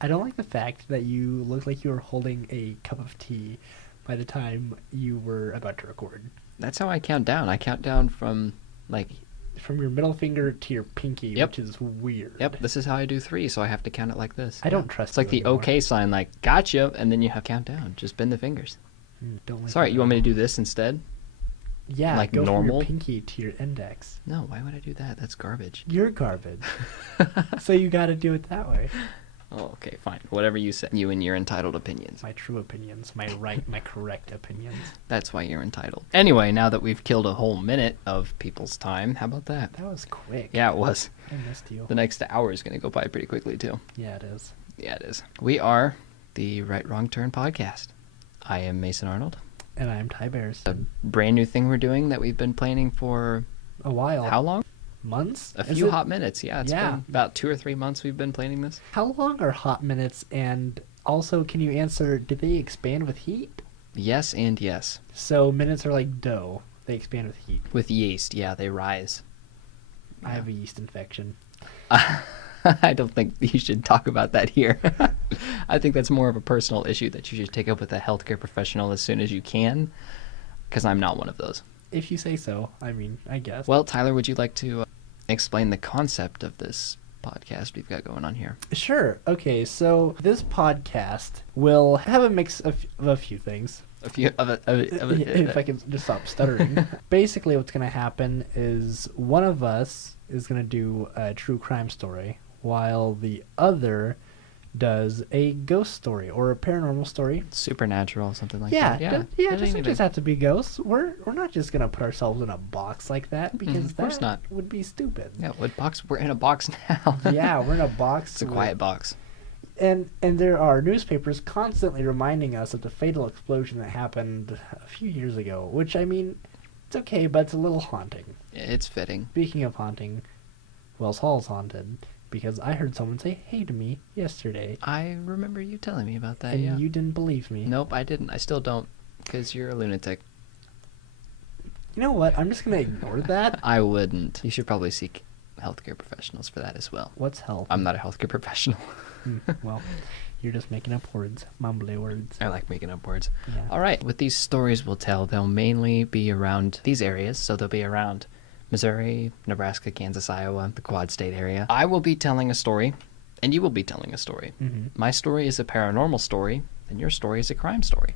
I don't like the fact that you look like you were holding a cup of tea by the time you were about to record. That's how I count down. I count down from, like... From your middle finger to your pinky, Yep. which is weird. Yep, this is how I do 3, so I have to count it like this. I don't trust It's like you the anymore. OK sign, like, gotcha, and then you have count down. Just bend the fingers. Don't like Sorry, that you want me to at do this instead? all. Yeah, like go from normal? your pinky to your index. No, why would I do that? That's garbage. You're garbage. So you gotta do it that way. Oh, okay, fine. Whatever you say. You and your entitled opinions. My true opinions, my correct opinions. That's why you're entitled. Anyway, now that we've killed a whole minute of people's time, how about that? That was quick. Yeah, it was. I missed you. The next hour is going to go by pretty quickly, too. Yeah, it is. Yeah, it is. We are the Right Wrong Turn podcast. I am Mason Arnold. And I'm Ty Bears. A brand new thing we're doing that we've been planning for A while. how long? Months? A Is few it- hot minutes. Yeah, it's Yeah. been about 2 or 3 months we've been planning this. How long are hot minutes? And also, can you answer, did they expand with heat? Yes and yes. So minutes are like dough. They expand with heat. With yeast, yeah, they rise. I have a yeast infection. I don't think you should talk about that here. I think that's more of a personal issue that you should take up with a healthcare professional as soon as you can, because I'm not one of those. If you say so. I mean, I guess. Well, Tyler, would you like to explain the concept of this podcast we've got going on here? Sure. Okay, so this podcast will have a mix of a few things. If I can just stop stuttering. Basically, what's going to happen is one of us is going to do a true crime story, while the other does a ghost story or a paranormal story. Supernatural, something like Yeah, that. yeah, Doesn't doesn't even- just have to be ghosts. We're not just going to put ourselves in a box like that, because of course that not. would be stupid. Yeah, what box? We're in a box now. Yeah, we're in a box. It's a with- quiet box. And there are newspapers constantly reminding us of the fatal explosion that happened a few years ago, which, I mean, it's okay, but it's a little haunting. It's fitting. Speaking of haunting, Wells Hall's haunted, because I heard someone say hey to me yesterday, I remember you telling me about that, and yeah. you didn't believe me. Nope, I didn't. I still don't, because you're a lunatic. You know what? I'm just going to ignore that. I wouldn't. You should probably seek healthcare professionals for that as well. What's hell? I'm not a healthcare professional. Well, you're just making up words, mumbly words. I like making up words. Yeah. All right, with these stories we'll tell, they'll mainly be around these areas. So they'll be around Missouri, Nebraska, Kansas, Iowa, the Quad State area. I will be telling a story, and you will be telling a story. Mm-hmm. My story is a paranormal story, and your story is a crime story.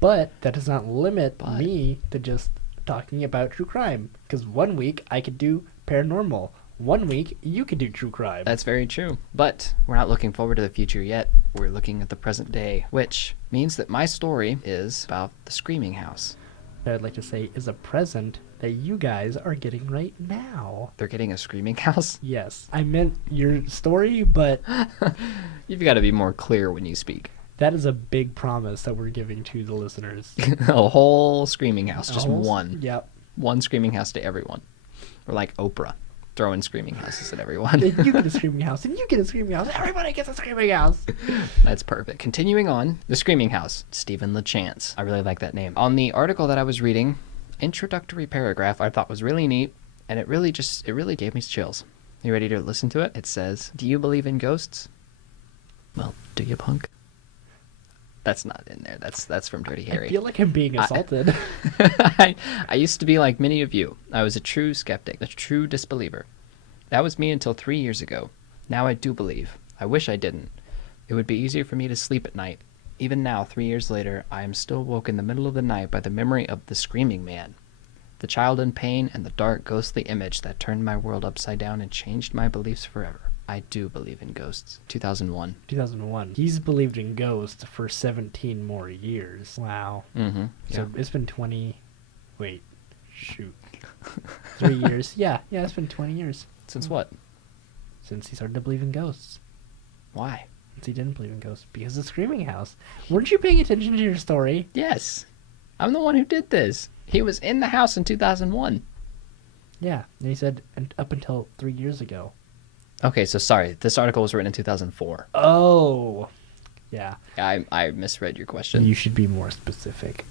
But that does not limit But- me to just talking about true crime. Because one week I could do paranormal. One week you could do true crime. That's very true. But we're not looking forward to the future yet. We're looking at the present day, which means that my story is about the Screaming House. I'd like to say is a present that you guys are getting right now. They're getting a Screaming House? Yes, I meant your story, but You've got to be more clear when you speak. that is a big promise that we're giving to the listeners. A whole Screaming House, just Almost- one. Yep. One Screaming House to everyone. Or like Oprah, throwing Screaming Houses at everyone. And you get a screaming house, and you get a screaming house. Everybody gets a screaming house. That's perfect. Continuing on, the Screaming House, Stephen LeChance. I really like that name. On the article that I was reading, introductory paragraph I thought was really neat, and it really gave me chills. You ready to listen to it? It says, "Do you believe in ghosts?" Well, do you, punk? That's not in there. That's from Dirty Harry. I feel like I'm being assaulted. I used to be like many of you. I was a true skeptic, a true disbeliever. That was me until 3 years ago. Now I do believe. I wish I didn't. It would be easier for me to sleep at night. Even now, 3 years later, I am still woke in the middle of the night by the memory of the Screaming Man. The child in pain and the dark, ghostly image that turned my world upside down and changed my beliefs forever. I do believe in ghosts. 2001. 2001. He's believed in ghosts for 17 more years. Wow. Mm-hmm. So it's been 20. Wait. Shoot. 3 years. Yeah, it's been 20 years Since what? since he started to believe in ghosts. Why? Since he didn't believe in ghosts. Because of Screaming House. Weren't you paying attention to your story? Yes. I'm the one who did this. He was in the house in 2001. Yeah. And he said up until 3 years ago. Okay, so sorry. This article was written in 2004. Oh. Yeah. I misread your question. You should be more specific.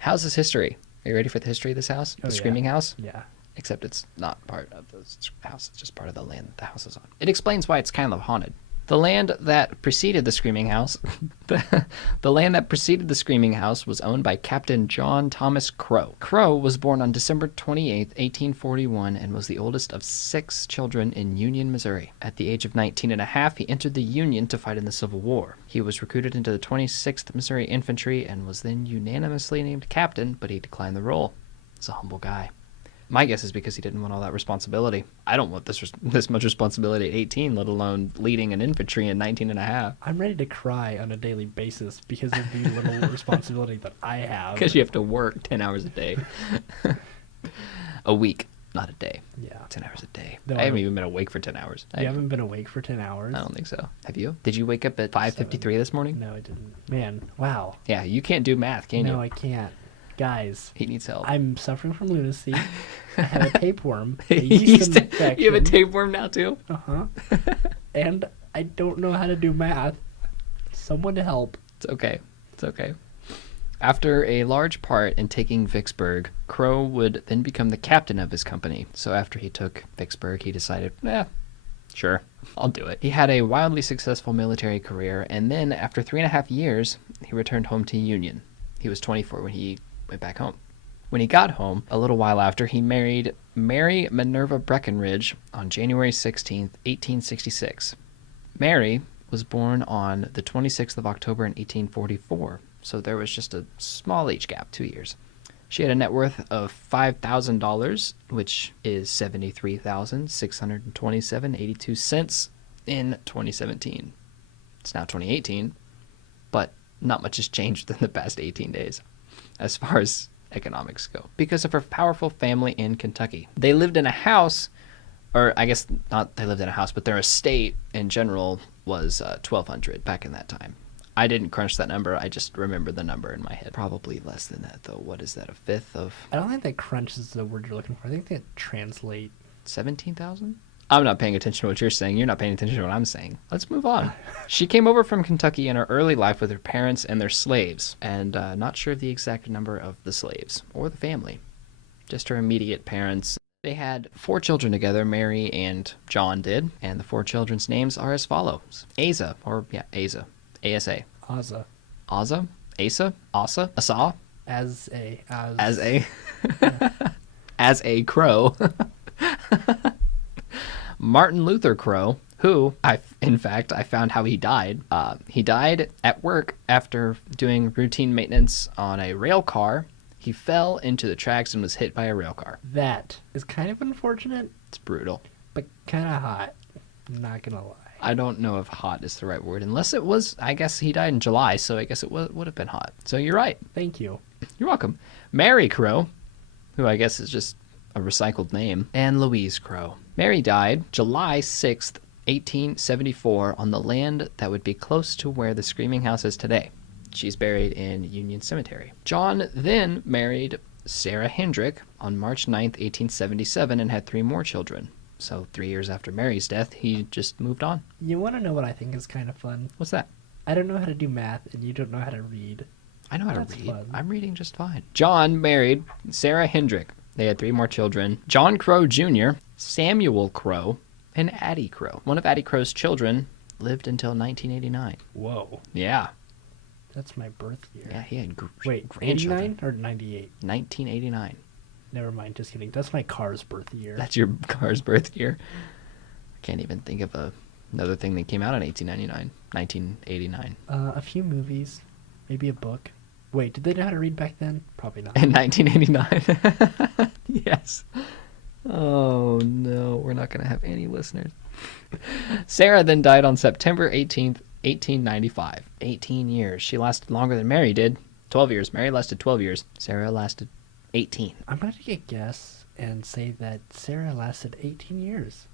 How's this history? Are you ready for the history of this house? Oh, The yeah. Screaming House? Yeah. except it's not part of the house. It's just part of the land that the house is on. It explains why it's kind of haunted. The land that preceded the Screaming House, the land that preceded the Screaming House was owned by Captain John Thomas Crow. Crow was born on December 28, 1841, and was the oldest of 6 children in Union, Missouri. At the age of 19 and a half, he entered the Union to fight in the Civil War. He was recruited into the 26th Missouri Infantry and was then unanimously named captain, but he declined the role. He's a humble guy. My guess is because he didn't want all that responsibility. I don't want this much responsibility at 18, let alone leading an infantry in 19 and a half. I'm ready to cry on a daily basis because of the little responsibility that I have. Because you have to work 10 hours a day. A week, not a day. Yeah. 10 hours a day. No, I haven't even been awake for 10 hours. You haven't been awake for 10 hours? I don't think so. Have you? Did you wake up at 5:53 this morning? No, I didn't. Man, wow. Yeah, you can't do math, can you? No, I can't. Guys, he needs help. I'm suffering from lunacy. I have a tapeworm. You have a tapeworm now too? Uh-huh. And I don't know how to do math. Someone help. It's okay. It's okay. After a large part in taking Vicksburg, Crow would then become the captain of his company. So after he took Vicksburg, he decided, sure, I'll do it. He had a wildly successful military career, and then after 3.5 years, he returned home to Union. He was 24 when he went back home. When he got home, a little while after, he married Mary Minerva Breckenridge on January 16, 1866. Mary was born on the 26th of October in 1844, so there was just a small age gap, 2 years. She had a net worth of $5,000, which is $73,627.82 in 2017. It's now 2018, but not much has changed in the past 18 days as far as economics go, because of her powerful family in Kentucky. They lived in a house, or I guess not they lived in a house, but their estate in general was 1,200 back in that time. I didn't crunch that number. I just remember the number in my head. Probably less than that, though. What is that, a fifth of? I don't think that crunch is the word you're looking for. I think that translate. 17,000? I'm not paying attention to what you're saying. You're not paying attention to what I'm saying. Let's move on. She came over from Kentucky in her early life with her parents and their slaves, and not sure of the exact number of the slaves or the family, just her immediate parents. They had 4 children together, Mary and John did, and the 4 children's names are as follows. Asa, Asa, A-S-A. Asa. Asa? Asa? Asa? Asa? As a. As a Crow. Martin Luther Crow, who, I found how he died. He died at work after doing routine maintenance on a rail car. He fell into the tracks and was hit by a rail car. That is kind of unfortunate. It's brutal. But kind of hot. I'm not going to lie. I don't know if hot is the right word, unless it was, I guess he died in July, so I guess it would have been hot. So you're right. Thank you. You're welcome. Mary Crow, who I guess is just a recycled name, and Louise Crow. Mary died July 6th, 1874, on the land that would be close to where the Screaming House is today. She's buried in Union Cemetery. John then married Sarah Hendrick on March 9th, 1877, and had 3 more children. So 3 years after Mary's death, he just moved on. You want to know what I think is kind of fun? What's that? I don't know how to do math, and you don't know how to read. I know how to read. Fun. I'm reading just fine. John married Sarah Hendrick. They had 3 more children. John Crow Jr., Samuel Crow, and Addie Crow. One of Addie Crow's children lived until 1989. Whoa. Yeah. That's my birth year. Yeah, he had Wait, grandchildren. 89 or 98? 1989. Never mind, just kidding. That's my car's birth year. That's your car's birth year? I can't even think of another thing that came out in 1989. A few movies. Maybe a book. Wait, did they know how to read back then? Probably not. In 1989. Yes. Oh, no. We're not going to have any listeners. Sarah then died on September 18th, 1895. 18 years. She lasted longer than Mary did. 12 years. Mary lasted 12 years. Sarah lasted 18. I'm going to take a guess and say that Sarah lasted 18 years.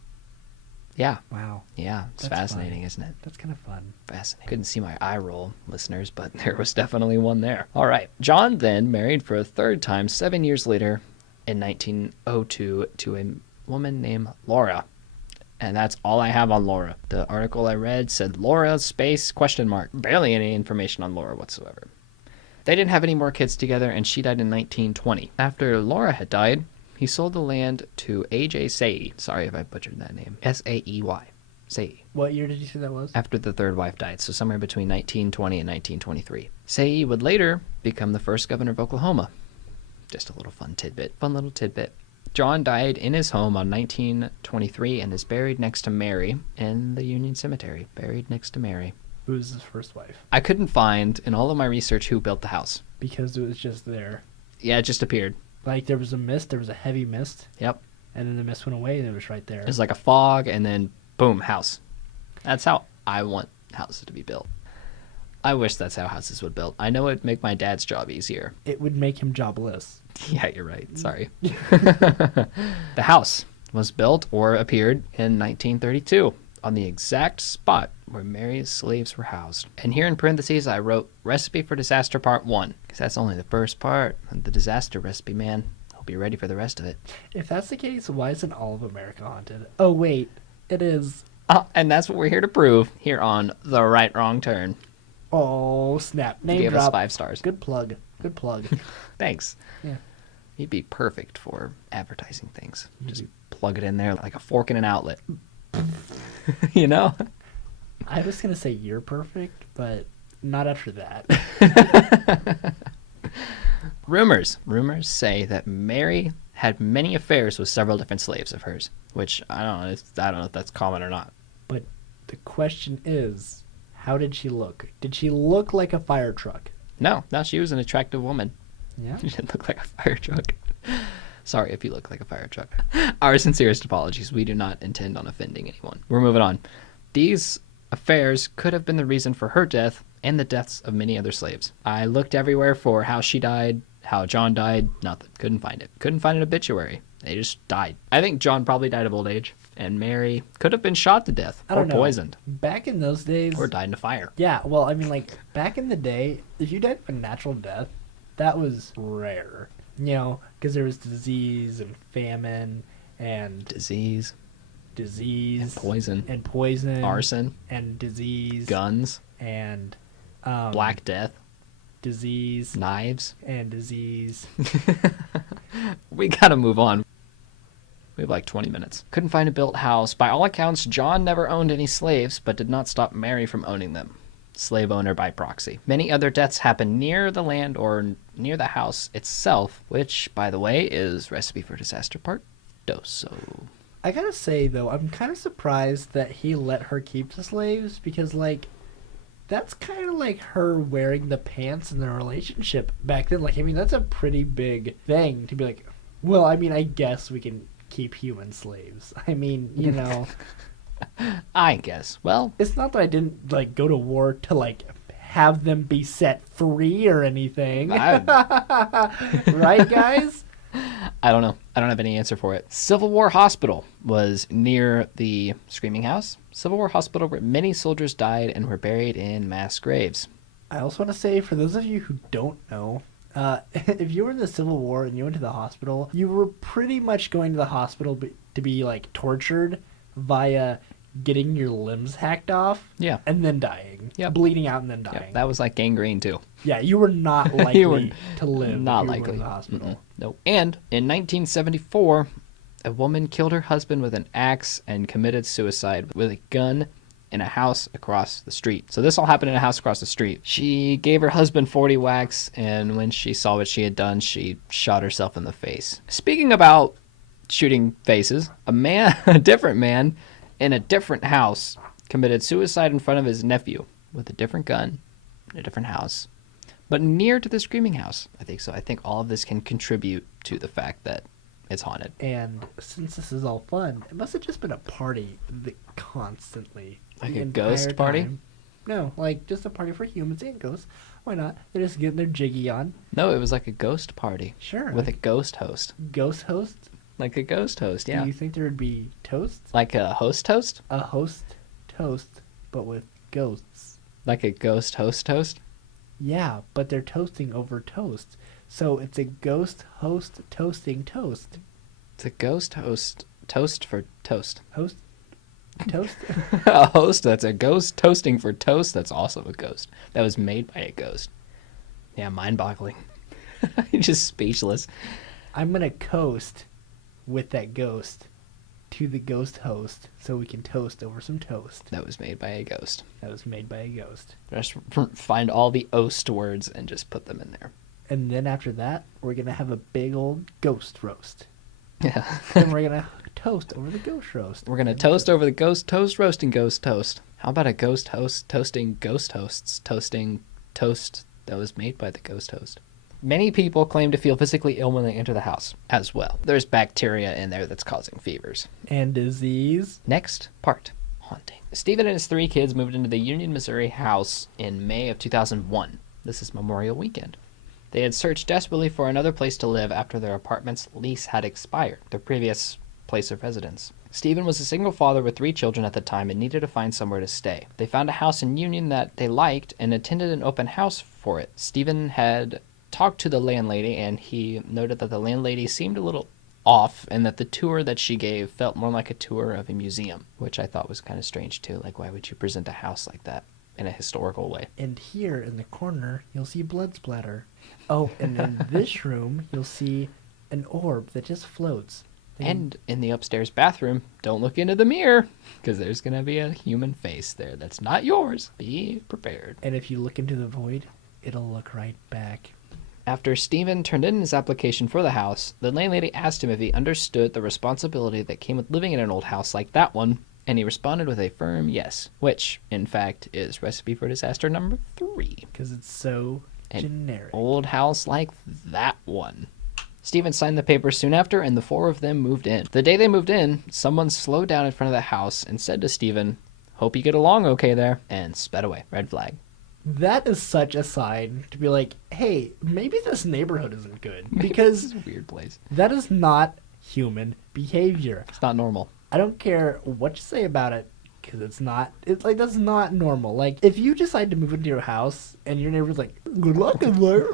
Yeah. Wow. Yeah. It's fascinating, isn't it? That's kind of fun. Fascinating. Couldn't see my eye roll, listeners, but there was definitely one there. All right. John then married for a 3rd time 7 years later in 1902 to a woman named Laura. And that's all I have on Laura. The article I read said Laura space ? Barely any information on Laura whatsoever. They didn't have any more kids together, and she died in 1920. After Laura had died, He sold the land to A.J. Say. Sorry if I butchered that name. S-A-E-Y. Say. What year did you say that was? After the third wife died, so somewhere between 1920 and 1923. Say would later become the first governor of Oklahoma. Just a little fun little tidbit. John died in his home on 1923 and is buried next to Mary in the Union Cemetery. Buried next to Mary. Who's his first wife? I couldn't find in all of my research who built the house. Because it was just there. Yeah, it just appeared. Like there was a mist, there was a heavy mist. Yep. And then the mist went away and it was right there. It was like a fog and then boom, house. That's how I want houses to be built. I wish that's how houses would be built. I know it'd make my dad's job easier. It would make him jobless. Yeah, you're right. Sorry. The house was built or appeared in 1932 on the exact spot where Mary's slaves were housed. And here in parentheses, I wrote Recipe for Disaster Part 1, because that's only the first part of the disaster recipe, man. Hope you're ready for the rest of it. If that's the case, why isn't all of America haunted? Oh, wait. It is. And that's what we're here to prove here on The Right Wrong Turn. Oh, snap. Name Gave drop. us 5 stars. Good plug. Good plug. Thanks. Yeah. You'd be perfect for advertising things. Just plug it in there like a fork in an outlet. You know? I was going to say you're perfect, but not after that. Rumors say that Mary had many affairs with several different slaves of hers, which I don't know if that's common or not. But the question is, how did she look? Did she look like a fire truck? No, she was an attractive woman. Yeah. She didn't look like a fire truck. Sorry if you look like a fire truck. Our sincerest apologies. We do not intend on offending anyone. We're moving on. These affairs could have been the reason for her death and the deaths of many other slaves. I looked everywhere for how she died, how John died. Nothing. Couldn't find it. Couldn't find an obituary. They just died. I think John probably died of old age, and Mary could have been shot to death or poisoned. Back in those days... Or died in a fire. Yeah, well, I mean, like, back in the day, if you died of a natural death, that was rare. You know, because there was disease and famine and... Disease. And poison. Arson. And disease. Guns. And... Black Death. Disease. Knives. And disease. We gotta move on. We have like 20 minutes. Couldn't find a built house. By all accounts, John never owned any slaves, but did not stop Mary from owning them. Slave owner by proxy. Many other deaths happened near the land or near the house itself, which, by the way, is Recipe for Disaster Part 2. I gotta say, though, I'm kind of surprised that he let her keep the slaves, because, like, that's kind of like her wearing the pants in the relationship back then. Like, I mean, that's a pretty big thing to be like, well, I mean, I guess we can keep human slaves. I mean, you know. I guess. Well, it's not that I didn't, like, go to war to, like, have them be set free or anything. Right, guys? I don't know. I don't have any answer for it. Civil War Hospital was near the Screaming House. Civil War Hospital where many soldiers died and were buried in mass graves. I also want to say, for those of you who don't know, if you were in the Civil War and you went to the hospital, you were pretty much going to the hospital to be, like, tortured via getting your limbs hacked off. Yeah. And then dying. Yep. Bleeding out and then dying. Yep. That was like gangrene, too. Yeah, you were not likely to live. Not if you likely. were in the hospital. Mm-mm. Nope. And in 1974, a woman killed her husband with an axe and committed suicide with a gun in a house across the street. So this all happened in a house across the street. She gave her husband 40 whacks, and when she saw what she had done, she shot herself in the face. Speaking about shooting faces, a different man in a different house committed suicide in front of his nephew with a different gun in a different house, but near to the Screaming House. I think so. I think all of this can contribute to the fact that it's haunted. And since this is all fun, it must have just been a party constantly. Like a ghost party? No, like just a party for humans and ghosts. Why not? They're just getting their jiggy on. No, it was like a ghost party. Sure. With a ghost host. Ghost host? Like a ghost host, yeah. Do you think there would be toasts? Like a host toast? A host toast, but with ghosts. Like a ghost host toast? Yeah, but they're toasting over toast. So it's a ghost host toasting toast. It's a ghost host toast for toast. Host toast? A host that's a ghost toasting for toast. That's also a ghost. That was made by a ghost. Yeah, mind-boggling. Just speechless. I'm going to coast with that ghost to the ghost host so we can toast over some toast. That was made by a ghost. Just find all the oast words and just put them in there. And then after that, we're going to have a big old ghost roast. Yeah. And we're going to toast over the ghost roast. We're going to toast over the ghost toast, roasting ghost toast. How about a ghost host toasting ghost hosts, toasting toast that was made by the ghost host? Many people claim to feel physically ill when they enter the house as well. There's bacteria in there that's causing fevers. And disease. Next part, haunting. Stephen and his 3 kids moved into the Union, Missouri house in May of 2001. This is Memorial Weekend. They had searched desperately for another place to live after their apartment's lease had expired, their previous place of residence. Stephen was a single father with 3 children at the time and needed to find somewhere to stay. They found a house in Union that they liked and attended an open house for it. Stephen had talked to the landlady, and he noted that the landlady seemed a little off and that the tour that she gave felt more like a tour of a museum, which I thought was kind of strange too. Like, why would you present a house like that in a historical way? And here in the corner, you'll see blood splatter. Oh, and in this room, you'll see an orb that just floats. And in the upstairs bathroom, don't look into the mirror, because there's going to be a human face there that's not yours. Be prepared. And if you look into the void, it'll look right back. After Stephen turned in his application for the house, the landlady asked him if he understood the responsibility that came with living in an old house like that one, and he responded with a firm yes, which, in fact, is recipe for disaster number 3. Because it's so generic. Old house like that one. Stephen signed the papers soon after, and the 4 of them moved in. The day they moved in, someone slowed down in front of the house and said to Stephen, "Hope you get along okay there," and sped away. Red flag. That is such a sign to be like, hey, maybe this neighborhood isn't good. Because this is a weird place. That is not human behavior. It's not normal. I don't care what you say about it, because it's like, that's not normal. Like, if you decide to move into your house and your neighbor's like, good luck in there.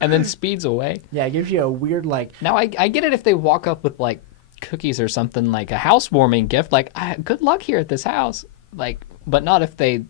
And then speeds away. Yeah, it gives you a weird, like... Now, I get it if they walk up with, like, cookies or something, like a housewarming gift. Like, good luck here at this house. Like, but not if they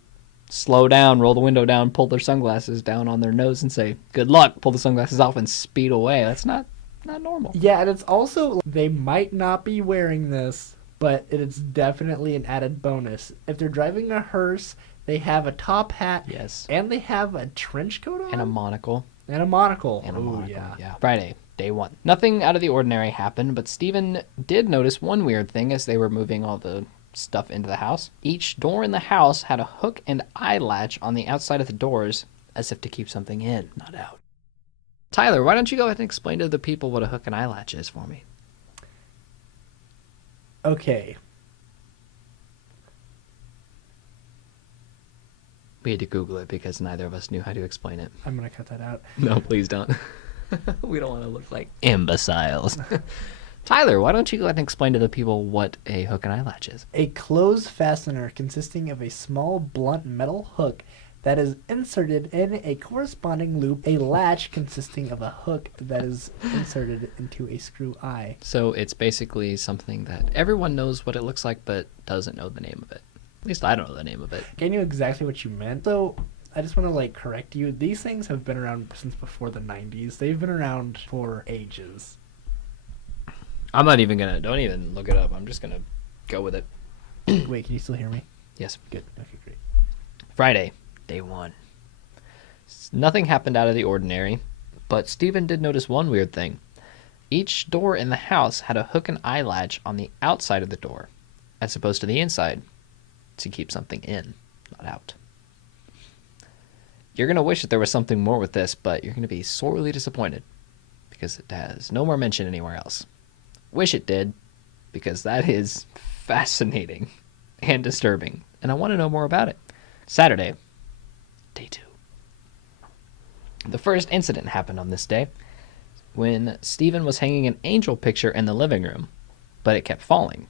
slow down, roll the window down, pull their sunglasses down on their nose and say, good luck, pull the sunglasses off and speed away. That's not normal. Yeah, and it's also, they might not be wearing this, but it's definitely an added bonus. If they're driving a hearse, they have a top hat. Yes. And they have a trench coat on. And a monocle. Yeah. Friday, day 1. Nothing out of the ordinary happened, but Stephen did notice one weird thing as they were moving all the stuff into the house. Each door in the house had a hook and eye latch on the outside of the doors, as if to keep something in, not out. Tyler, why don't you go ahead and explain to the people what a hook and eye latch is for me? Okay. We had to Google it because neither of us knew how to explain it. I'm going to cut that out. No, please don't. We don't want to look like imbeciles. Tyler, why don't you go ahead and explain to the people what a hook and eye latch is? A closed fastener consisting of a small blunt metal hook that is inserted in a corresponding loop, a latch consisting of a hook that is inserted into a screw eye. So it's basically something that everyone knows what it looks like but doesn't know the name of it. At least I don't know the name of it. I knew exactly what you meant. So I just want to correct you. These things have been around since before the 90s. They've been around for ages. I'm not even gonna, don't even look it up. I'm just gonna go with it. Wait, can you still hear me? Yes. Good. Okay, great. Friday, day 1. Nothing happened out of the ordinary, but Stephen did notice one weird thing. Each door in the house had a hook and eye latch on the outside of the door, as opposed to the inside, to keep something in, not out. You're gonna wish that there was something more with this, but you're gonna be sorely disappointed, because it has no more mention anywhere else. Wish it did, because that is fascinating and disturbing, and I want to know more about it. Saturday, day 2. The first incident happened on this day when Stephen was hanging an angel picture in the living room, but it kept falling.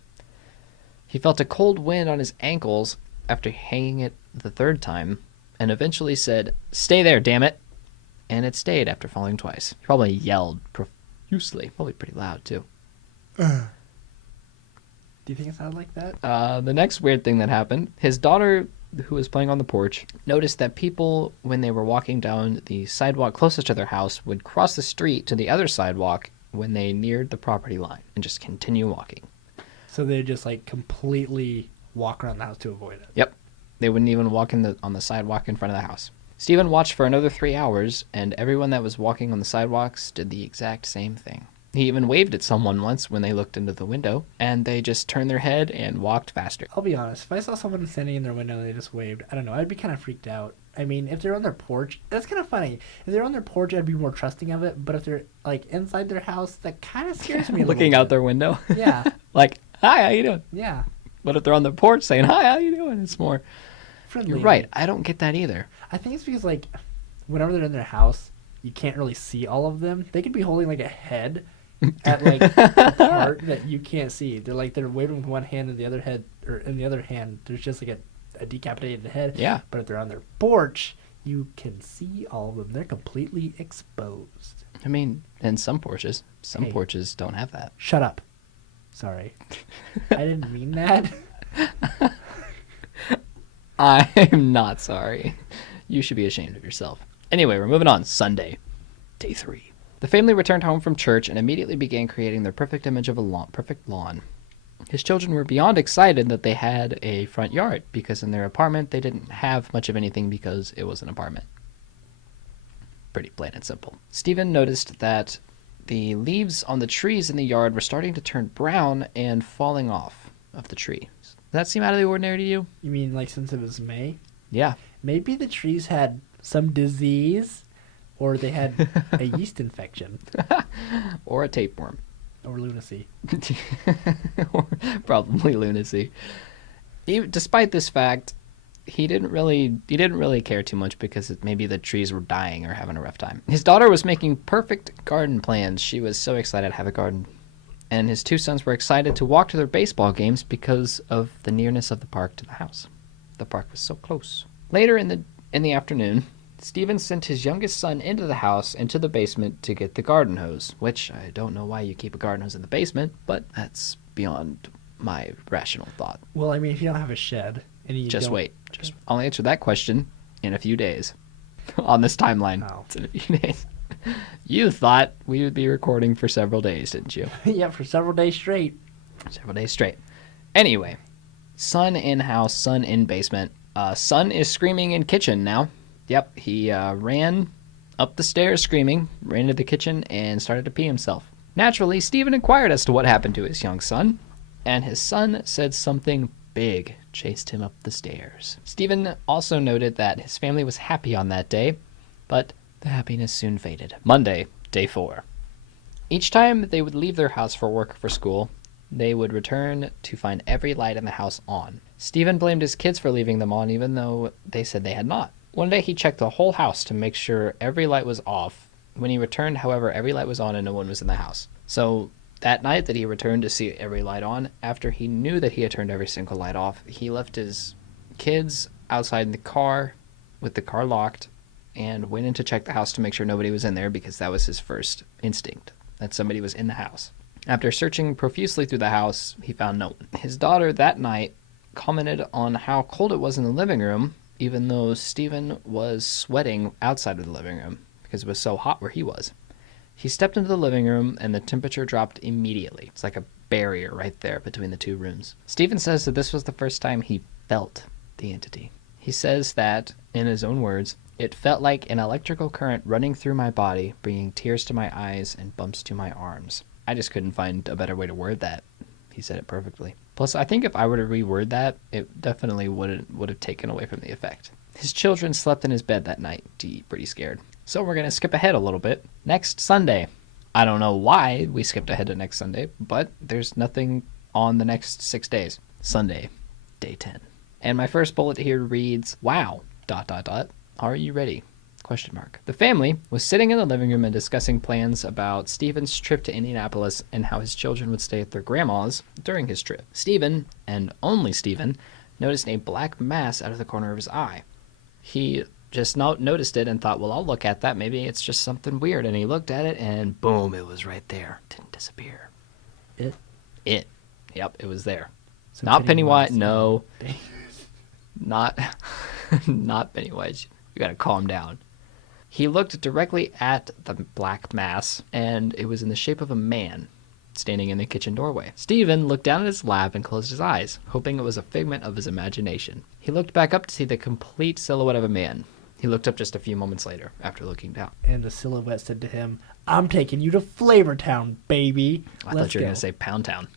He felt a cold wind on his ankles after hanging it the 3rd time, and eventually said, "Stay there, damn it!" And it stayed after falling twice. He probably yelled profusely, probably pretty loud too. Do you think it sounded like that? The next weird thing that happened, his daughter, who was playing on the porch, noticed that people, when they were walking down the sidewalk closest to their house, would cross the street to the other sidewalk when they neared the property line and just continue walking. So they just like completely walk around the house to avoid it. Yep. They wouldn't even walk on the sidewalk in front of the house. Stephen watched for another 3 hours, and everyone that was walking on the sidewalks did the exact same thing. He even waved at someone once when they looked into the window, and they just turned their head and walked faster. I'll be honest, if I saw someone standing in their window and they just waved, I don't know, I'd be kind of freaked out. I mean, if they're on their porch, that's kind of funny. If they're on their porch, I'd be more trusting of it, but if they're like inside their house, that kind of scares me a little Looking bit. out their window? Yeah. Like, hi, how you doing? Yeah. But if they're on the porch saying, hi, how you doing? It's more... Friendly. You're right. I don't get that either. I think it's because, like, whenever they're in their house, you can't really see all of them. They could be holding, like, a head at, like, a part that you can't see. They're waving with one hand and the other head, or in the other hand, there's just, like, a decapitated head. Yeah. But if they're on their porch, you can see all of them. They're completely exposed. I mean, in some porches. Some porches don't have that. Shut up. Sorry. I didn't mean that. I'm not sorry. You should be ashamed of yourself. Anyway, we're moving on. Sunday, day 3. The family returned home from church and immediately began creating their perfect image of a perfect lawn. His children were beyond excited that they had a front yard, because in their apartment they didn't have much of anything because it was an apartment. Pretty plain and simple. Stephen noticed that the leaves on the trees in the yard were starting to turn brown and falling off of the tree. Does that seem out of the ordinary to you? You mean like since it was May? Yeah. Maybe the trees had some disease, or they had a yeast infection. Or a tapeworm. Or lunacy. Or probably lunacy. Despite this fact, he didn't really care too much, because maybe the trees were dying or having a rough time. His daughter was making perfect garden plans. She was so excited to have a garden. And his 2 sons were excited to walk to their baseball games because of the nearness of the park to the house. The park was so close. Later in the afternoon, Stephen sent his youngest son into the house, into the basement, to get the garden hose, which I don't know why you keep a garden hose in the basement, but that's beyond my rational thought. Well, I mean, if you don't have a shed and you Just don't... wait. I'll answer that question in a few days. On this timeline. Oh. It's in a few days. You thought we would be recording for several days, didn't you? Yeah, for several days straight. Several days straight. Anyway, son in house, son in basement. Son is screaming in kitchen now. Yep, he ran up the stairs screaming, ran into the kitchen, and started to pee himself. Naturally, Stephen inquired as to what happened to his young son, and his son said something big chased him up the stairs. Stephen also noted that his family was happy on that day, but the happiness soon faded. Monday, day 4. Each time they would leave their house for work or for school, they would return to find every light in the house on. Stephen blamed his kids for leaving them on, even though they said they had not. One day he checked the whole house to make sure every light was off. When he returned, however, every light was on and no one was in the house. So that night that he returned to see every light on, after he knew that he had turned every single light off, he left his kids outside in the car with the car locked and went in to check the house to make sure nobody was in there, because that was his first instinct, that somebody was in the house. After searching profusely through the house, he found no one. His daughter that night commented on how cold it was in the living room, even though Stephen was sweating outside of the living room because it was so hot where he was. He stepped into the living room and the temperature dropped immediately. It's like a barrier right there between the 2 rooms. Stephen says that this was the first time he felt the entity. He says that, in his own words, "It felt like an electrical current running through my body, bringing tears to my eyes and bumps to my arms." I just couldn't find a better way to word that. He said it perfectly. Plus, I think if I were to reword that, it definitely would have taken away from the effect. His children slept in his bed that night, pretty scared. So we're going to skip ahead a little bit. Next Sunday. I don't know why we skipped ahead to next Sunday, but there's nothing on the next 6 days. Sunday, day 10. And my first bullet here reads, "Wow, ... Are you ready? ? The family was sitting in the living room and discussing plans about Stephen's trip to Indianapolis and how his children would stay at their grandma's during his trip. Stephen, and only Stephen, noticed a black mass out of the corner of his eye. He just noticed it and thought, well, I'll look at that. Maybe it's just something weird. And he looked at it and boom, it was right there. Didn't disappear. It? Yep, it was there. So Not Pennywise. Pennywise. No. Not Pennywise. You gotta calm down. He looked directly at the black mass, and it was in the shape of a man standing in the kitchen doorway. Stephen looked down at his lap and closed his eyes, hoping it was a figment of his imagination. He looked back up to see the complete silhouette of a man. He looked up just a few moments later, after looking down. And the silhouette said to him, "I'm taking you to Flavortown, baby. I thought you were going to say Pound Town.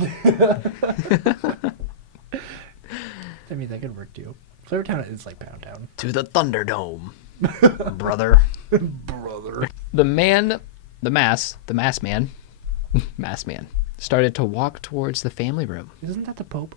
I mean, that could work too. Flavortown is like Pound Town. To the Thunderdome, brother. Brother. The mass man, started to walk towards the family room. Isn't that the Pope?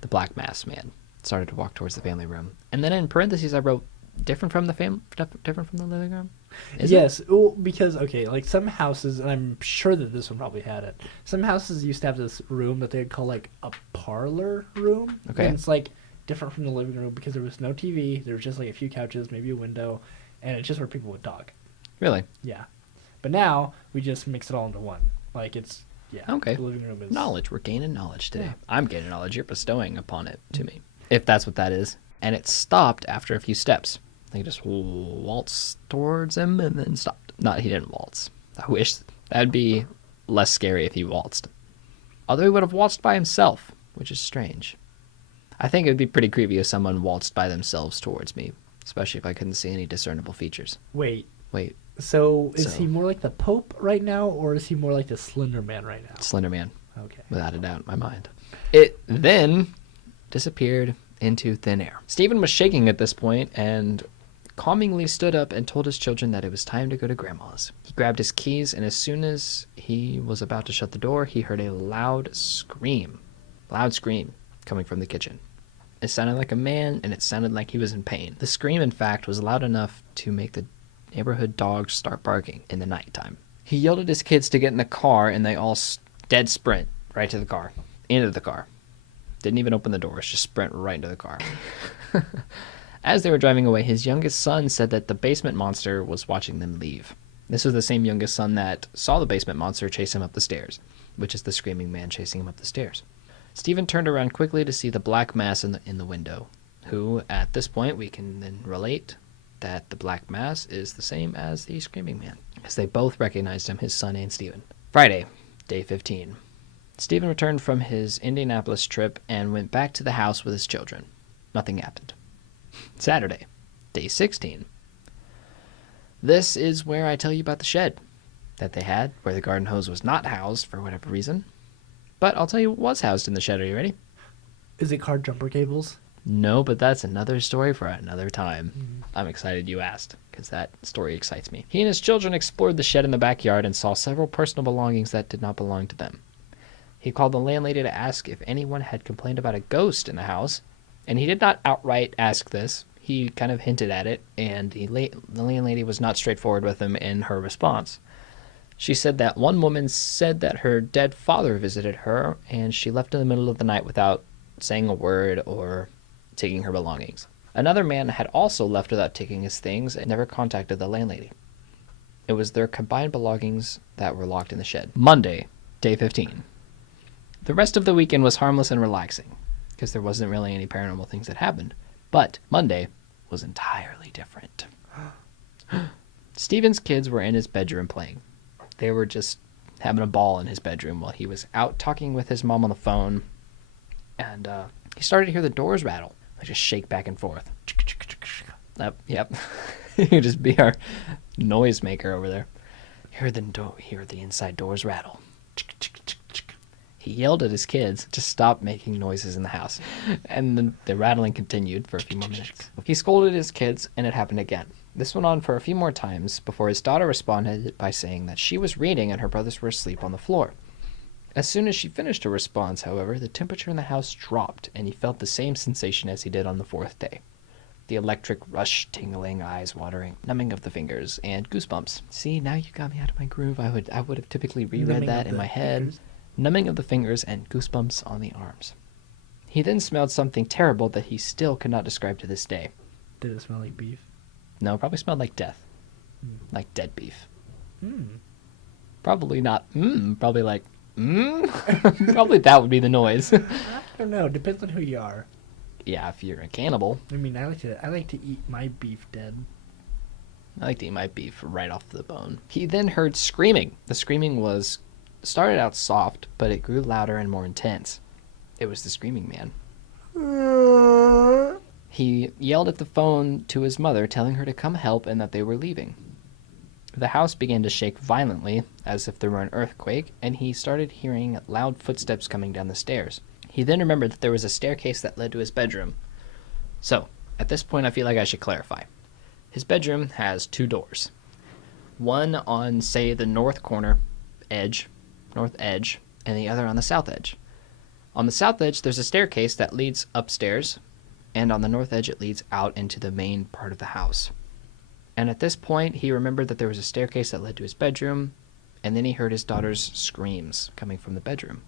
The black mass man started to walk towards the family room. And then in parentheses I wrote, different from the living room? Yes, well, because, okay, like some houses, and I'm sure that this one probably had it, some houses used to have this room that they'd call like a parlor room. Okay. And it's like different from the living room because there was no TV, there was just like a few couches, maybe a window, and it's just where people would talk. Really? Yeah. But now we just mix it all into one. Like it's, yeah. Okay. The living room is... Knowledge. We're gaining knowledge today. Yeah. I'm gaining knowledge. You're bestowing upon it to me. If that's what that is. And it stopped after a few steps. He just waltzed towards him and then stopped. Not, he didn't waltz. I wish that'd be less scary if he waltzed. Although he would have waltzed by himself, which is strange. I think it would be pretty creepy if someone waltzed by themselves towards me, especially if I couldn't see any discernible features. Wait. So is he more like the Pope right now, or is he more like the Slender Man right now? Slender Man. Okay. Without a doubt in my mind. It then disappeared into thin air. Stephen was shaking at this point and calmingly stood up and told his children that it was time to go to Grandma's. He grabbed his keys, and as soon as he was about to shut the door, he heard a loud scream coming from the kitchen. It sounded like a man, and it sounded like he was in pain. The scream, in fact, was loud enough to make the neighborhood dogs start barking in the nighttime. He yelled at his kids to get in the car, and they all dead sprint right to the car, into the car. Didn't even open the doors, just sprint right into the car. As they were driving away, his youngest son said that the basement monster was watching them leave. This was the same youngest son that saw the basement monster chase him up the stairs, which is the screaming man chasing him up the stairs. Stephen turned around quickly to see the black mass in the window, who, at this point, we can then relate that the black mass is the same as the screaming man, as they both recognized him, his son and Stephen. Friday, day 15. Stephen returned from his Indianapolis trip and went back to the house with his children. Nothing happened. Saturday, day 16. This is where I tell you about the shed that they had, where the garden hose was not housed for whatever reason. But I'll tell you what was housed in the shed. Are you ready? Is it car jumper cables? No, but that's another story for another time. I'm excited you asked, because that story excites me. He and his children explored the shed in the backyard and saw several personal belongings that did not belong to them. He called the landlady to ask if anyone had complained about a ghost in the house, and he did not outright ask this. He kind of hinted at it, and the landlady was not straightforward with him in her response. She said that one woman said that her dead father visited her, and she left in the middle of the night without saying a word or taking her belongings. Another man had also left without taking his things and never contacted the landlady. It was their combined belongings that were locked in the shed. Monday, day 15. The rest of the weekend was harmless and relaxing, because there wasn't really any paranormal things that happened. But Monday was entirely different. Stephen's kids were in his bedroom playing. They were just having a ball in his bedroom while he was out talking with his mom on the phone. And he started to hear the doors rattle. They just shake back and forth. Yep. You could just be our noise maker over there. Hear the inside doors rattle. He yelled at his kids to stop making noises in the house. And then the rattling continued for a few more minutes. He scolded his kids, and it happened again. This went on for a few more times before his daughter responded by saying that she was reading and her brothers were asleep on the floor. As soon as she finished her response, however, the temperature in the house dropped, and he felt the same sensation as he did on the fourth day. The electric rush, tingling, eyes watering, numbing of the fingers, and goosebumps. See, now you got me out of my groove. I would have typically reread that in my head. Fingers. Numbing of the fingers and goosebumps on the arms. He then smelled something terrible that he still could not describe to this day. Did it smell like beef? No, probably smelled like death. Like dead beef. Probably not. Probably like, Probably that would be the noise. I don't know. Depends on who you are. Yeah, if you're a cannibal. I mean, I like to eat my beef dead. I like to eat my beef right off the bone. He then heard screaming. The screaming started out soft, but it grew louder and more intense. It was the screaming man. He yelled at the phone to his mother, telling her to come help and that they were leaving. The house began to shake violently, as if there were an earthquake, and he started hearing loud footsteps coming down the stairs. He then remembered that there was a staircase that led to his bedroom. So, at this point, I feel like I should clarify. His bedroom has 2 doors. One on, say, the north edge, and the other on the south edge. On the south edge, there's a staircase that leads upstairs, and on the north edge, it leads out into the main part of the house. And at this point, he remembered that there was a staircase that led to his bedroom, and then he heard his daughter's screams coming from the bedroom.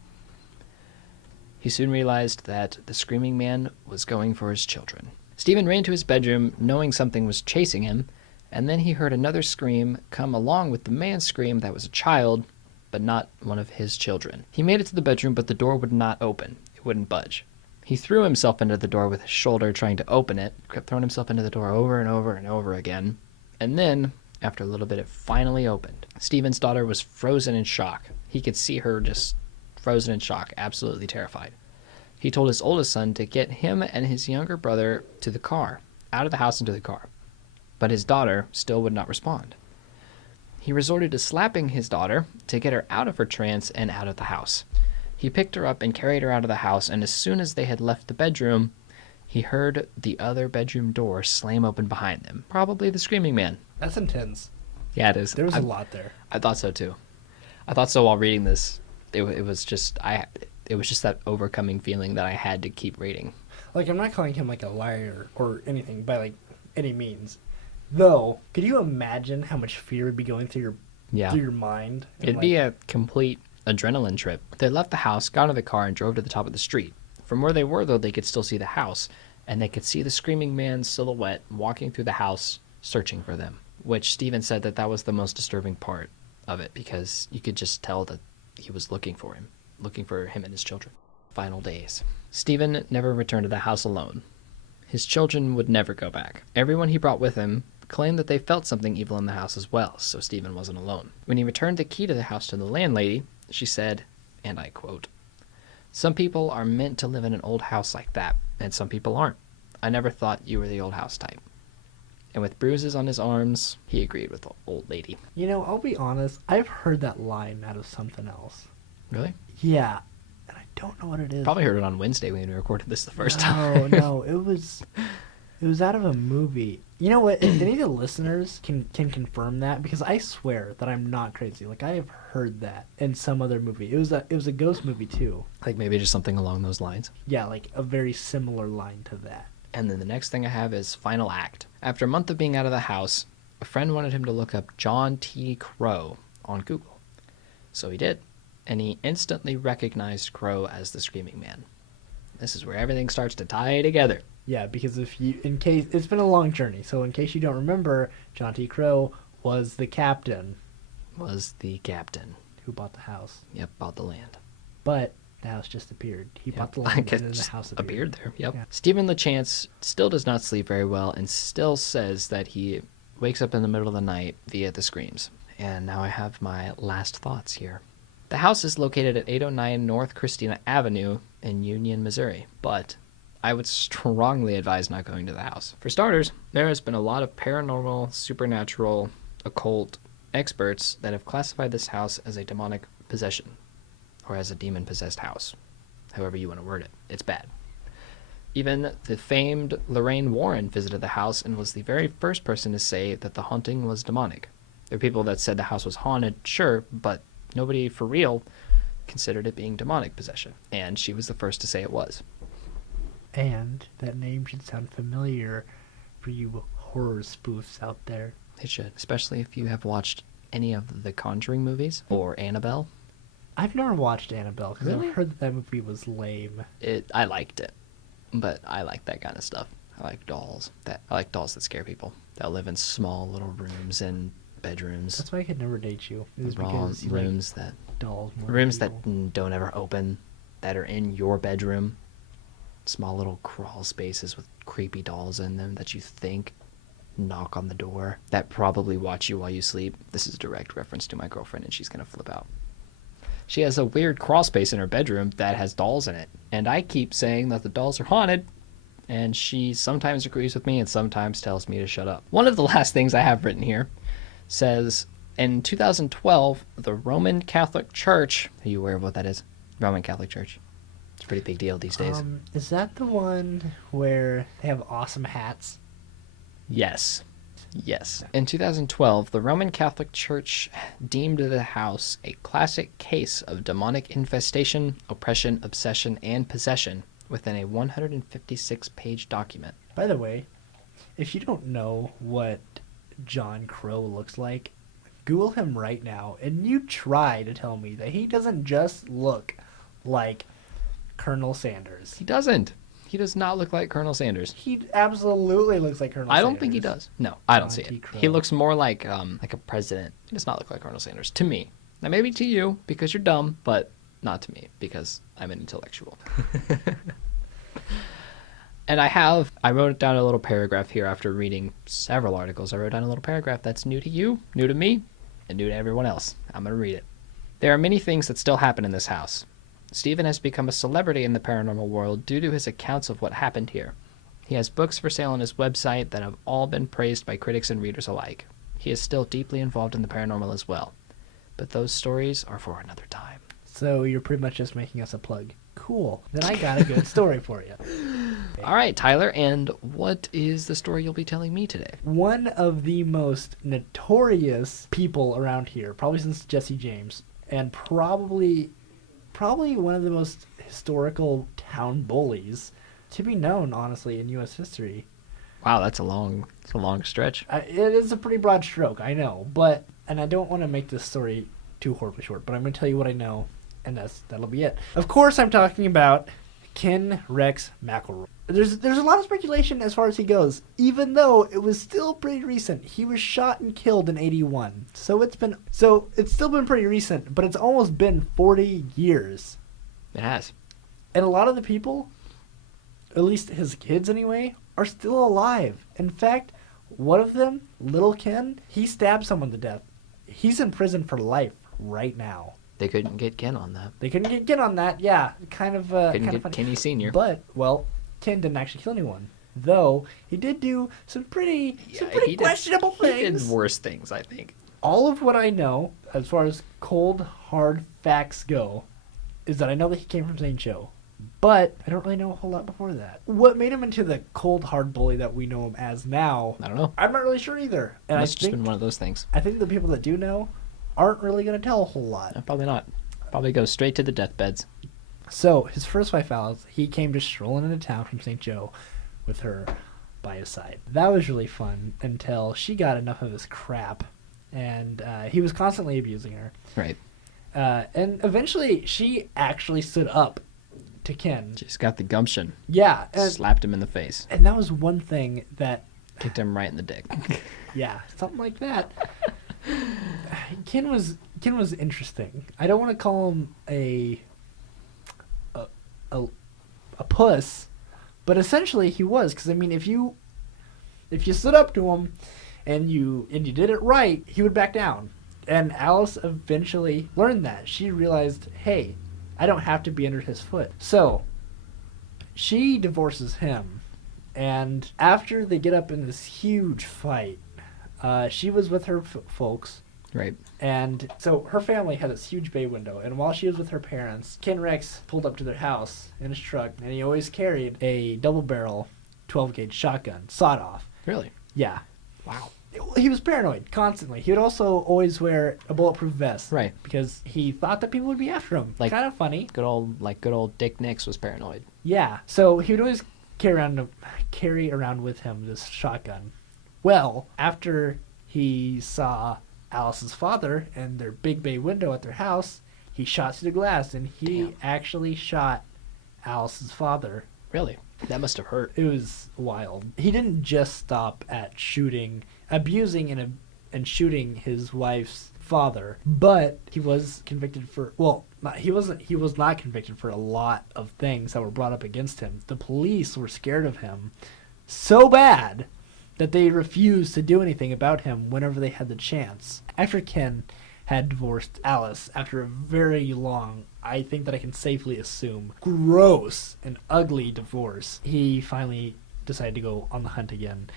He soon realized that the screaming man was going for his children. Stephen ran to his bedroom, knowing something was chasing him, and then he heard another scream come along with the man's scream that was a child, but not one of his children. He made it to the bedroom, but the door would not open. It wouldn't budge. He threw himself into the door with his shoulder, trying to open it, kept throwing himself into the door over and over and over again. And then, after a little bit, it finally opened. Stephen's daughter was frozen in shock. He could see her just frozen in shock, absolutely terrified. He told his oldest son to get him and his younger brother to the car, out of the house into the car. But his daughter still would not respond. He resorted to slapping his daughter to get her out of her trance and out of the house. He picked her up and carried her out of the house, and as soon as they had left the bedroom, he heard the other bedroom door slam open behind them. Probably the screaming man. That's intense. Yeah, it is. There was a lot there. I thought so too. I thought so while reading this. It was just that overcoming feeling that I had to keep reading. Like, I'm not calling him like a liar or anything by like any means. Though, could you imagine how much fear would be going through your mind? It'd be a complete adrenaline trip. They left the house, got into the car, and drove to the top of the street. From where they were, though, they could still see the house, and they could see the screaming man's silhouette walking through the house, searching for them, which Stephen said that was the most disturbing part of it, because you could just tell that he was looking for him and his children. Final days. Stephen never returned to the house alone. His children would never go back. Everyone he brought with him claimed that they felt something evil in the house as well, so Stephen wasn't alone. When he returned the key to the house to the landlady, she said, and I quote, "Some people are meant to live in an old house like that, and some people aren't. I never thought you were the old house type." And with bruises on his arms, he agreed with the old lady. You know, I'll be honest, I've heard that line out of something else. Really? Yeah. And I don't know what it is. Probably heard it on Wednesday when we recorded this the first time. No, it was out of a movie. You know what? If any of the listeners can confirm that, because I swear that I'm not crazy. Like, I have heard that in some other movie. It was a ghost movie too. Like maybe just something along those lines. Yeah, like a very similar line to that. And then the next thing I have is final act. After a month of being out of the house, a friend wanted him to look up John T. Crow on Google. So he did. And he instantly recognized Crow as the screaming man. This is where everything starts to tie together. Yeah, because it's been a long journey, so in case you don't remember, John T. Crow was the captain. Who bought the house. Yep, bought the land. But the house just appeared. He bought the land and then the house appeared there. Yep. Yeah. Stephen LeChance still does not sleep very well and still says that he wakes up in the middle of the night via the screams. And now I have my last thoughts here. The house is located at 809 North Christina Avenue in Union, Missouri, but I would strongly advise not going to the house. For starters, there has been a lot of paranormal, supernatural, occult experts that have classified this house as a demonic possession, or as a demon-possessed house, however you want to word it. It's bad. Even the famed Lorraine Warren visited the house and was the very first person to say that the haunting was demonic. There are people that said the house was haunted, sure, but nobody for real considered it being demonic possession, and she was the first to say it was. And that name should sound familiar for you horror spoofs out there. It should, especially if you have watched any of the Conjuring movies or Annabelle. I've never watched Annabelle because Really? I've heard that movie was lame. I liked it, but I like that kind of stuff. I like dolls. I like dolls that scare people, that live in small little rooms and bedrooms. That's why I could never date you. It was Wrong because you rooms like dolls more rooms than people. that don't ever open, that are in your bedroom. Small little crawl spaces with creepy dolls in them that you think knock on the door, that probably watch you while you sleep. This is a direct reference to my girlfriend, and she's going to flip out. She has a weird crawl space in her bedroom that has dolls in it, and I keep saying that the dolls are haunted, and she sometimes agrees with me and sometimes tells me to shut up. One of the last things I have written here says, in 2012, the Roman Catholic Church... Are you aware of what that is? Roman Catholic Church. It's a pretty big deal these days. Is that the one where they have awesome hats? Yes. In 2012, the Roman Catholic Church deemed the house a classic case of demonic infestation, oppression, obsession, and possession within a 156-page document. By the way, if you don't know what John Crow looks like, Google him right now, and you try to tell me that he doesn't just look like Colonel Sanders. He doesn't. He does not look like Colonel Sanders. He absolutely looks like Colonel Sanders. I don't think he does. No, I don't see it. Crow. He looks more like a president. He does not look like Colonel Sanders to me. Now, maybe to you because you're dumb, but not to me because I'm an intellectual. And I wrote down a little paragraph here after reading several articles. I wrote down a little paragraph that's new to you, new to me, and new to everyone else. I'm going to read it. There are many things that still happen in this house. Stephen has become a celebrity in the paranormal world due to his accounts of what happened here. He has books for sale on his website that have all been praised by critics and readers alike. He is still deeply involved in the paranormal as well. But those stories are for another time. So you're pretty much just making us a plug. Cool. Then I got a good story for you. All right, Tyler, and what is the story you'll be telling me today? One of the most notorious people around here, probably since Jesse James, and probably one of the most historical town bullies to be known, honestly, in U.S. history. Wow, that's a long stretch. It is a pretty broad stroke, I know, and I don't want to make this story too horribly short, but I'm going to tell you what I know, and that'll be it. Of course, I'm talking about Ken Rex McElroy. There's a lot of speculation as far as he goes, even though it was still pretty recent. He was shot and killed in 1981. So it's still been pretty recent, but it's almost been 40 years. It has. And a lot of the people, at least his kids anyway, are still alive. In fact, one of them, little Ken, he stabbed someone to death. He's in prison for life right now. They couldn't get Ken on that. Yeah. Kind of Couldn't get funny. Kenny Sr. But, well, Ken didn't actually kill anyone. Though, he did do some pretty questionable things. He did worse things, I think. All of what I know, as far as cold, hard facts go, is that I know that he came from St. Joe. But I don't really know a whole lot before that. What made him into the cold, hard bully that we know him as now, I don't know. I'm not really sure either. And It's just been one of those things. I think the people that do know aren't really going to tell a whole lot. No, probably not. Probably go straight to the deathbeds. So, his first wife, Alice, he came just strolling into town from St. Joe with her by his side. That was really fun until she got enough of his crap, and he was constantly abusing her. Right. And eventually, she actually stood up to Ken. Just got the gumption. Yeah. Slapped him in the face. And that was one thing that... Kicked him right in the dick. Yeah, something like that. Ken was interesting. I don't want to call him a puss, but essentially he was, because I mean, if you stood up to him and you did it right, he would back down. And Alice eventually learned that. She realized, hey, I don't have to be under his foot. So she divorces him, and after they get up in this huge fight, she was with her folks. Right. And so her family had this huge bay window, and while she was with her parents, Ken Rex pulled up to their house in his truck, and he always carried a double-barrel 12-gauge shotgun, sawed-off. Really? Yeah. Wow. He was paranoid constantly. He would also always wear a bulletproof vest. Right. Because he thought that people would be after him. Like, kind of funny. Good old Dick Nix was paranoid. Yeah. So he would always carry around with him this shotgun. Well, after he saw Alice's father and their big bay window at their house, he shot through the glass, and he actually shot Alice's father. Really? That must have hurt. It was wild. He didn't just stop at abusing and shooting his wife's father, but he was convicted for, he was not convicted for a lot of things that were brought up against him. The police were scared of him so bad that they refused to do anything about him whenever they had the chance. After Ken had divorced Alice after a very long, I think that I can safely assume, gross and ugly divorce, he finally decided to go on the hunt again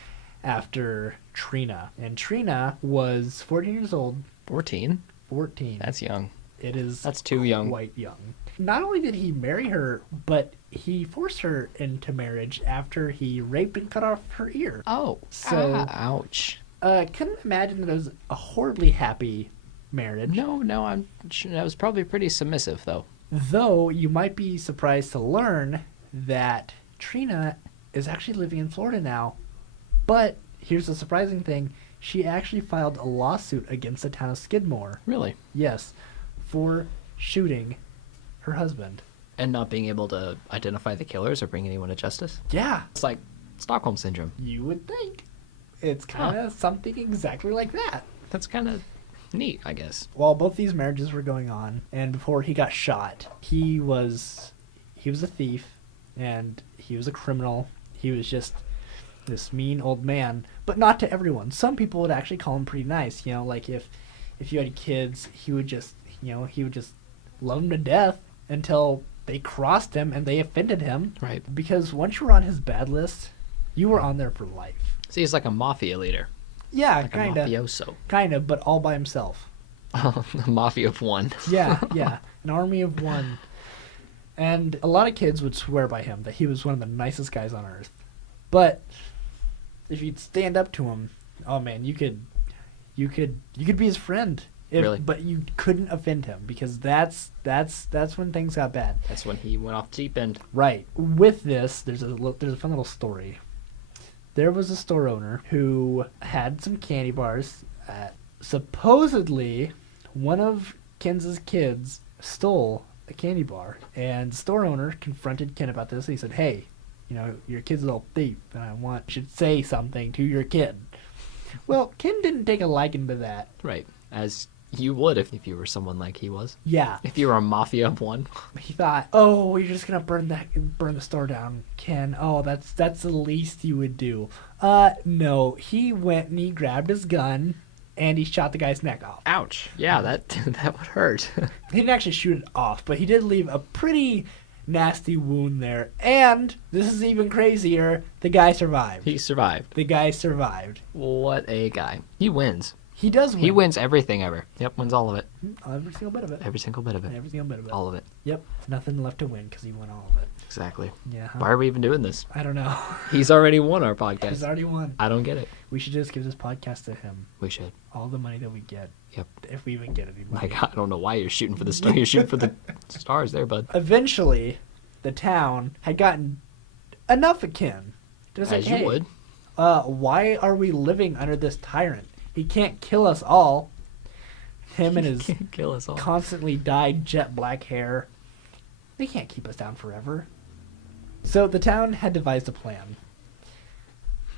after Trina. And Trina was 14 years old. 14? 14. That's young. That's too young. Quite young. Not only did he marry her, but he forced her into marriage after he raped and cut off her ear. Oh. So, ouch. Couldn't imagine that it was a horribly happy marriage. No, I was probably pretty submissive, though. Though you might be surprised to learn that Trina is actually living in Florida now. But here's the surprising thing. She actually filed a lawsuit against the town of Skidmore. Really? Yes. For shooting her husband. And not being able to identify the killers or bring anyone to justice? Yeah. It's like Stockholm Syndrome. You would think. It's kind of something exactly like that. That's kind of neat, I guess. While both these marriages were going on, and before he got shot, he was a thief, and he was a criminal. He was just this mean old man, but not to everyone. Some people would actually call him pretty nice. You know, like if you had kids, he would just love them to death until they crossed him and they offended him. Right. Because once you were on his bad list, you were on there for life. See, he's like a mafia leader. Yeah, like kind of. A mafioso. Kind of, but all by himself. A mafia of one. Yeah. An army of one. And a lot of kids would swear by him that he was one of the nicest guys on earth. But if you'd stand up to him, oh man, you could be his friend. Really? But you couldn't offend him, because that's when things got bad. That's when he went off the deep end. Right. With this, there's a fun little story. There was a store owner who had some candy bars. Supposedly, one of Ken's kids stole a candy bar, and the store owner confronted Ken about this. He said, "Hey, your kid's a little thief, and you should say something to your kid." Well, Ken didn't take a liking to that. Right. As you would if you were someone like he was. Yeah. If you were a mafia of one. He thought, "Oh, you're just gonna burn the store down, Ken. Oh, that's the least you would do." No. He went and he grabbed his gun and he shot the guy's neck off. Ouch. Yeah, that would hurt. He didn't actually shoot it off, but he did leave a pretty nasty wound there. And this is even crazier. The guy survived. He survived. The guy survived. What a guy. He wins. He does win. He wins everything ever. Yep, wins all of it. Every single bit of it. Every single bit of it. Every single bit of it. All of it. Yep. Nothing left to win because he won all of it. Exactly. Yeah. Why are we even doing this? I don't know. He's already won our podcast. He's already won. I don't get it. We should just give this podcast to him. We should. All the money that we get. Yep. If we even get any money. My God, I don't know why you're shooting for the star. You're shooting for the stars there, bud. Eventually, the town had gotten enough of Ken. As you would. Why are we living under this tyrant? He can't kill us all. Him and his kill us all. Constantly dyed jet black hair. They can't keep us down forever. So the town had devised a plan.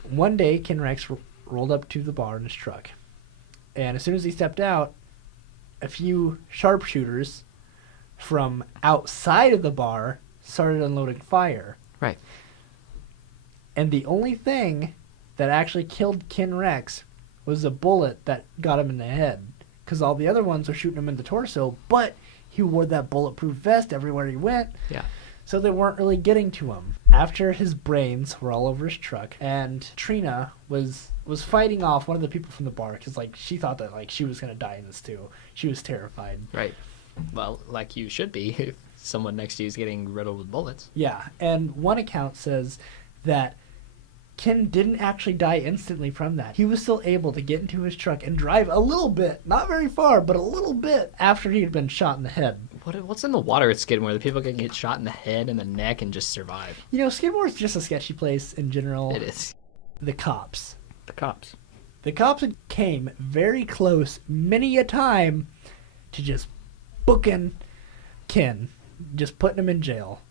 One day, Ken Rex rolled up to the bar in his truck. And as soon as he stepped out, a few sharpshooters from outside of the bar started unloading fire. Right. And the only thing that actually killed Ken Rex was a bullet that got him in the head. Because all the other ones were shooting him in the torso, but he wore that bulletproof vest everywhere he went. Yeah. So they weren't really getting to him. After his brains were all over his truck, and Trina was fighting off one of the people from the bar, because she thought that she was going to die in this too. She was terrified. Right. Well, like you should be if someone next to you is getting riddled with bullets. Yeah, and one account says that Ken didn't actually die instantly from that. He was still able to get into his truck and drive a little bit, not very far, but a little bit after he had been shot in the head. What's in the water at Skidmore? The people can get shot in the head and the neck and just survive. Skidmore is just a sketchy place in general. It is. The cops. The cops came very close many a time to just booking Ken, just putting him in jail.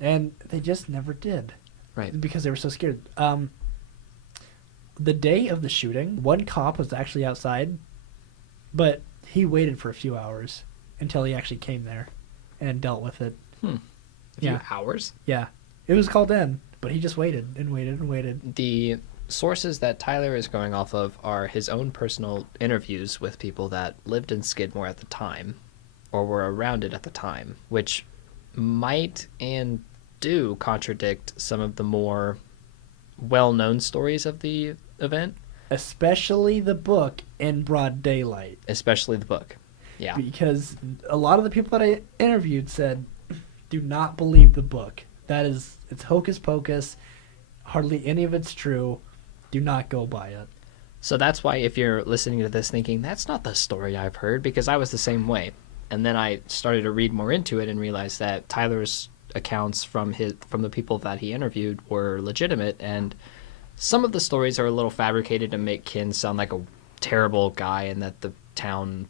And they just never did. Right. Because they were so scared. The day of the shooting, one cop was actually outside, but he waited for a few hours until he actually came there and dealt with it. A few hours? Yeah. It was called in, but he just waited and waited and waited. The sources that Tyler is going off of are his own personal interviews with people that lived in Skidmore at the time or were around it at the time, which might and do contradict some of the more well-known stories of the event. Especially the book In Broad Daylight. Especially the book, yeah. Because a lot of the people that I interviewed said, do not believe the book. It's hocus pocus. Hardly any of it's true. Do not go by it. So that's why if you're listening to this thinking, that's not the story I've heard, because I was the same way. And then I started to read more into it and realized that Tyler's accounts from the people that he interviewed were legitimate, and some of the stories are a little fabricated to make Ken sound like a terrible guy and that the town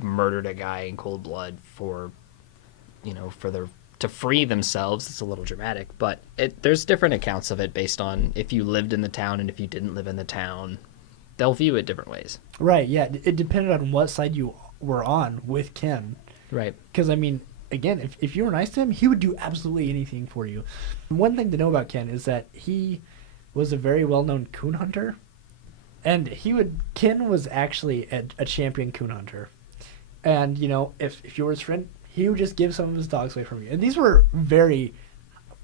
murdered a guy in cold blood to free themselves. It's a little dramatic, but there's different accounts of it based on if you lived in the town and if you didn't live in the town. They'll view it different ways. Right, yeah. It depended on what side you were on with Ken. Right. Because, I mean, again, if you were nice to him, he would do absolutely anything for you. One thing to know about Ken is that he was a very well-known coon hunter. And Ken was actually a champion coon hunter. And, if you were his friend, he would just give some of his dogs away from you. And these were very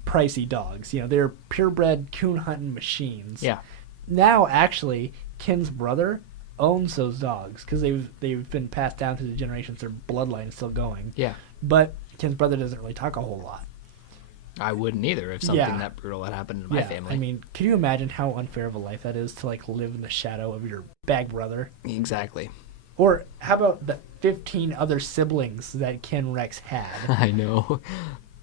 pricey dogs. They're purebred coon hunting machines. Yeah. Now, actually, Ken's brother owns those dogs because they've been passed down through the generations. Their bloodline is still going. Yeah. But Ken's brother doesn't really talk a whole lot. I wouldn't either if something that brutal had happened in my family. I mean, can you imagine how unfair of a life that is to live in the shadow of your bag brother? Exactly. Or how about the 15 other siblings that Ken Rex had? I know.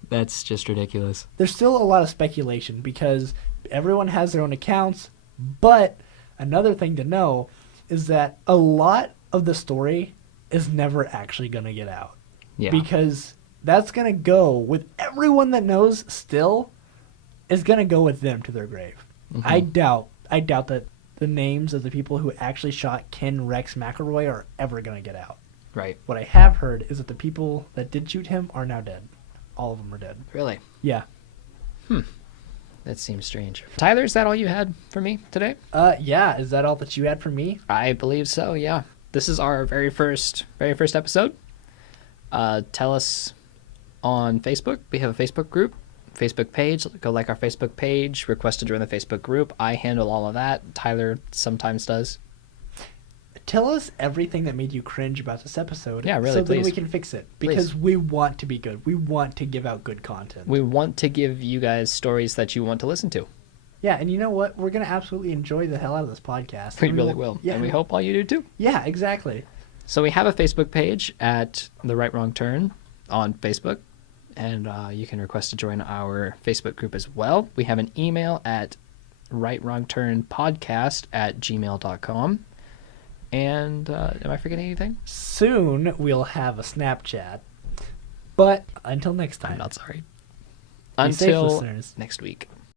That's just ridiculous. There's still a lot of speculation because everyone has their own accounts, but another thing to know is that a lot of the story is never actually going to get out. Yeah. Because that's going to go with everyone that knows still is going to go with them to their grave. Mm-hmm. I doubt that the names of the people who actually shot Ken Rex McElroy are ever going to get out. Right. What I have heard is that the people that did shoot him are now dead. All of them are dead. Really? Yeah. That seems strange. Tyler, is that all you had for me today? Yeah. Is that all that you had for me? I believe so, yeah. This is our very first episode. Tell us on Facebook. We have a Facebook group, Facebook page. Go like our Facebook page. Request to join the Facebook group. I handle all of that. Tyler sometimes does. Tell us everything that made you cringe about this episode. Yeah, really, so please. then we can fix it. Because we want to be good. We want to give out good content. We want to give you guys stories that you want to listen to. Yeah, and you know what? We're going to absolutely enjoy the hell out of this podcast. We really will. Yeah, and we hope all you do too. Yeah, exactly. So we have a Facebook page at The Right Wrong Turn on Facebook. And you can request to join our Facebook group as well. We have an email at rightwrongturnpodcast@gmail.com. And am I forgetting anything? Soon we'll have a Snapchat. But until next time. I'm not sorry. Be safe, Until listeners. next week.